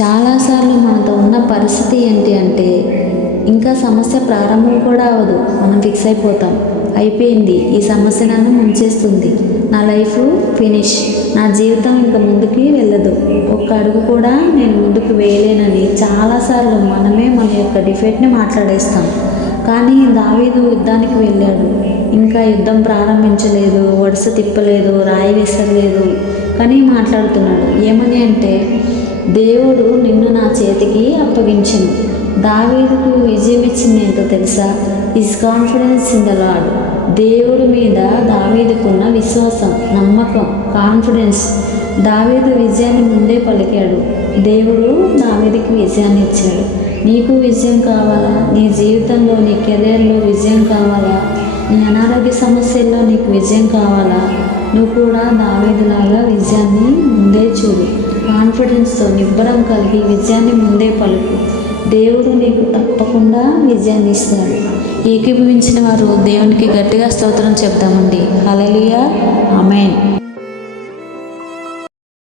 చాలాసార్లు మనతో ఉన్న పరిస్థితి ఏంటి అంటే ఇంకా సమస్య ప్రారంభం కూడా అవ్వదు, మనం ఫిక్స్ అయిపోతాం. అయిపోయింది, ఈ సమస్య నన్ను ముంచేస్తుంది, నా లైఫ్ ఫినిష్, నా జీవితం ఇంకా ముందుకి వెళ్ళదు, ఒక్క అడుగు కూడా నేను ముందుకు వేయలేనని చాలాసార్లు మనమే మన యొక్క డిఫెక్ట్ని మాట్లాడేస్తాం. కానీ దావీదు యుద్ధానికి వెళ్ళాడు. ఇంకా యుద్ధం ప్రారంభించలేదు, వరుస తిప్పలేదు, రాయి విసరలేదు, కానీ మాట్లాడుతున్నాడు. ఏమని అంటే, దేవుడు నిన్ను నా చేతికి అప్పగించను. దావీదుకు విజయం ఇచ్చింది ఏంటో తెలుసా? His confidence in the lord. దేవుడి మీద దావీదుకున్న విశ్వాసం, నమ్మకం, కాన్ఫిడెన్స్. దావీదు విజయాన్ని ముందే పలికాడు. దేవుడు దావీదుకి విజయాన్ని ఇచ్చాడు. నీకు విజయం కావాలా? నీ జీవితంలో, నీ కెరీర్లో విజయం కావాలా? నీ అనారోగ్య సమస్యల్లో నీకు విజయం కావాలా? నువ్వు కూడా దావీదులాగా విజయాన్ని ముందే చూడు. కాన్ఫిడెన్స్తో నిబ్బరం కలిగి విజయాన్ని ముందే పలుకు. దేవుడు నీకు తప్పకుండా విజయాన్ని ఇస్తాడు. ఏకీభవించిన వారు దేవునికి గట్టిగా స్తోత్రం చెప్తామండి. హల్లెలూయా, ఆమేన్.